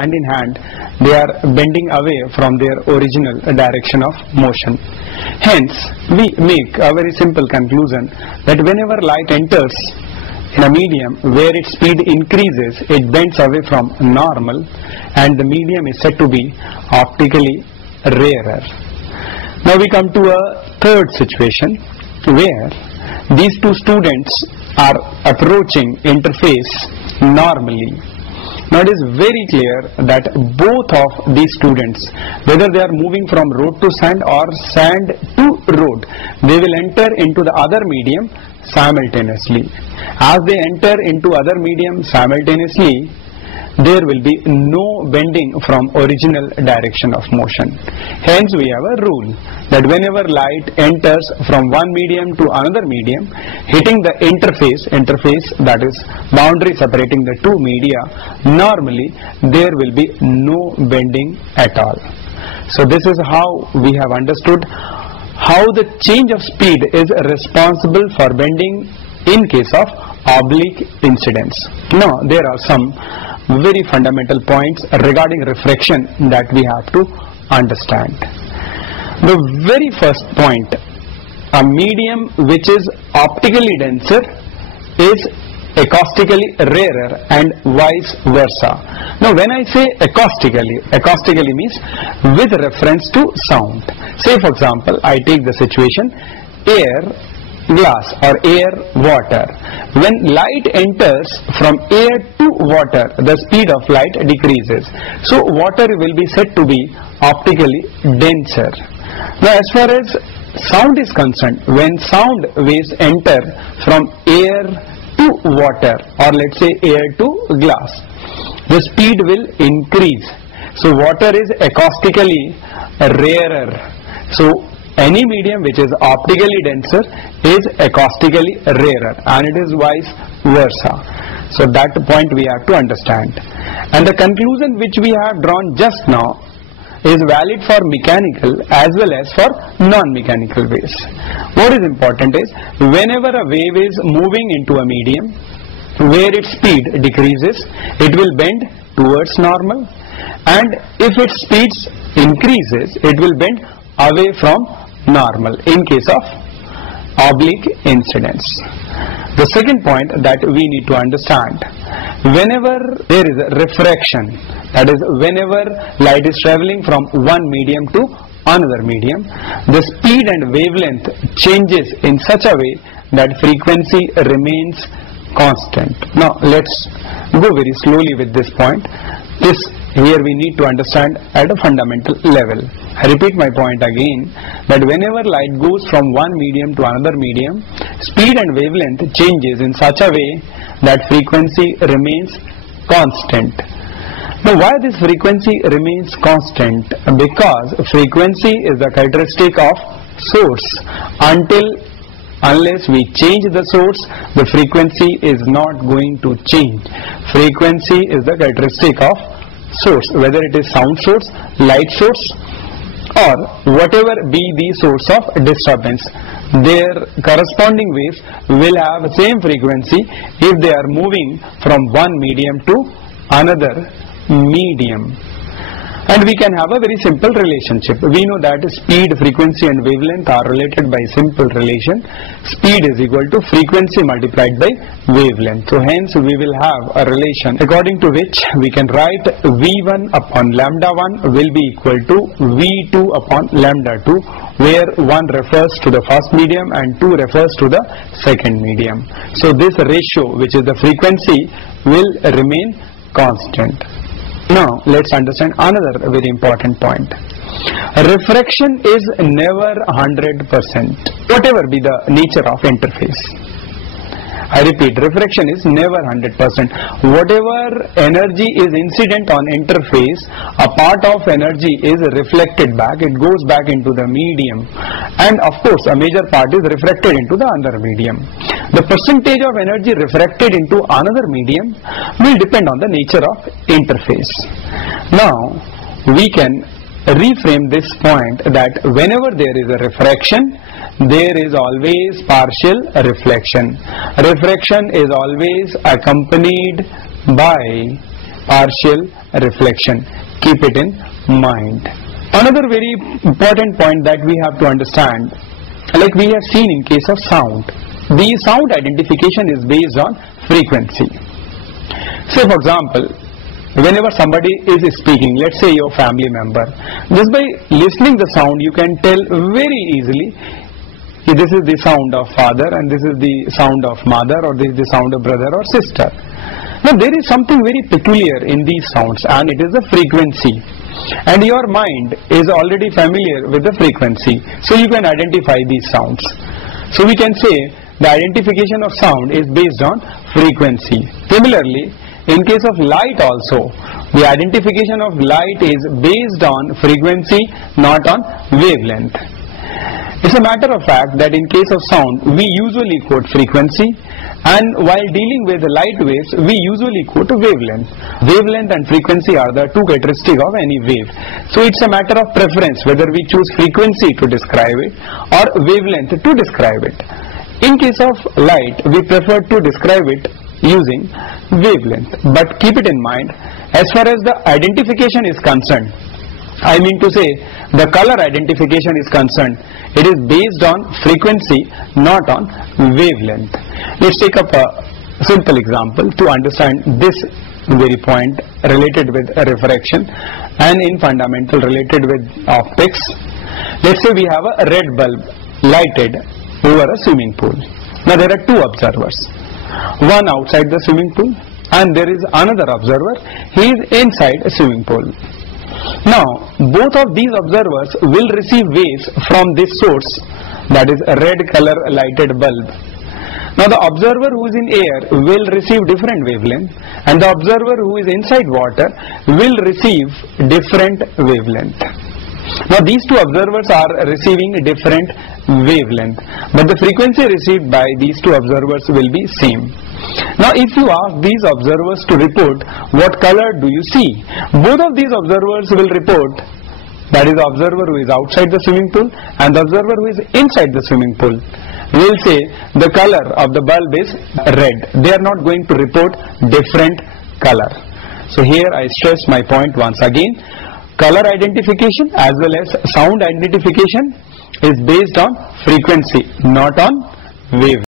hand in hand, they are bending away from their original direction of motion. Hence, we make a very simple conclusion that whenever light enters in a medium where its speed increases, it bends away from normal and the medium is said to be optically rarer. Now we come to a third situation where these two students are approaching interface normally. Now it is very clear that both of these students, whether they are moving from road to sand or sand to road, they will enter into the other medium simultaneously. As they enter into other medium simultaneously, there will be no bending from original direction of motion. Hence we have a rule that whenever light enters from one medium to another medium, hitting the interface that is boundary separating the two media, normally there will be no bending at all. So this is how we have understood how the change of speed is responsible for bending in case of oblique incidence. Now there are some very fundamental points regarding refraction that we have to understand. The very first point, a medium which is optically denser is acoustically rarer and vice versa. Now when I say acoustically means with reference to sound. Say for example, I take the situation air glass or air water. When light enters from air to water, the speed of light decreases. So water will be said to be optically denser. Now as far as sound is concerned, when sound waves enter from air to water, or let's say air to glass, the speed will increase. So water is acoustically rarer. So any medium which is optically denser is acoustically rarer, and it is vice versa. So that point we have to understand. And the conclusion which we have drawn just now is valid for mechanical as well as for non-mechanical waves. What is important is whenever a wave is moving into a medium where its speed decreases, it will bend towards normal, and if its speed increases, it will bend away from normal in case of oblique incidence. The second point that we need to understand, whenever there is a refraction, that is whenever light is traveling from one medium to another medium, the speed and wavelength changes in such a way that frequency remains constant. Now let's go very slowly with this point. Here we need to understand at a fundamental level. I repeat my point again, that whenever light goes from one medium to another medium, speed and wavelength changes in such a way that frequency remains constant. Now why this frequency remains constant? Because frequency is the characteristic of source. Unless we change the source, the frequency is not going to change. Frequency is the characteristic of source, whether it is sound source, light source, or whatever be the source of disturbance. Their corresponding waves will have the same frequency if they are moving from one medium to another medium. And we can have a very simple relationship. We know that speed, frequency and wavelength are related by simple relation. Speed is equal to frequency multiplied by wavelength. So hence we will have a relation according to which we can write V1 upon lambda 1 will be equal to V2 upon lambda 2, where 1 refers to the first medium and 2 refers to the second medium. So this ratio, which is the frequency, will remain constant. Now let's understand another very important point. Refraction is never 100%, whatever be the nature of interface. I repeat, refraction is never 100%. Whatever energy is incident on interface, a part of energy is reflected back, it goes back into the medium, and of course a major part is refracted into the other medium. The percentage of energy refracted into another medium will depend on the nature of interface. Now we can reframe this point that whenever there is a refraction, there is always partial reflection. Refraction is always accompanied by partial reflection. Keep it in mind. Another very important point that we have to understand, like we have seen in case of sound, the sound identification is based on frequency. Say for example, whenever somebody is speaking, let's say your family member, just by listening the sound you can tell very easily this is the sound of father and this is the sound of mother, or this is the sound of brother or sister. Now there is something very peculiar in these sounds, and it is the frequency, and your mind is already familiar with the frequency, so you can identify these sounds. So we can say the identification of sound is based on frequency. Similarly, in case of light also, the identification of light is based on frequency, not on wavelength. It's a matter of fact that in case of sound, we usually quote frequency, and while dealing with light waves, we usually quote wavelength. Wavelength and frequency are the two characteristics of any wave. So it's a matter of preference whether we choose frequency to describe it or wavelength to describe it. In case of light, we prefer to describe it using wavelength. But keep it in mind, as far as the identification is concerned, I mean to say the color identification is concerned, it is based on frequency, not on wavelength. Let's take up a simple example to understand this very point related with refraction and in fundamental related with optics. Let's say we have a red bulb lighted over a swimming pool. Now there are two observers, one outside the swimming pool and there is another observer, he is inside a swimming pool. Now both of these observers will receive waves from this source, that is a red color lighted bulb. Now the observer who is in air will receive different wavelength, and the observer who is inside water will receive different wavelength. Now these two observers are receiving different wavelength, but the frequency received by these two observers will be same. Now if you ask these observers to report what color do you see, both of these observers will report, that is the observer who is outside the swimming pool and the observer who is inside the swimming pool will say the color of the bulb is red. They are not going to report different color. So here I stress my point once again, color identification as well as sound identification is based on frequency, not on wave.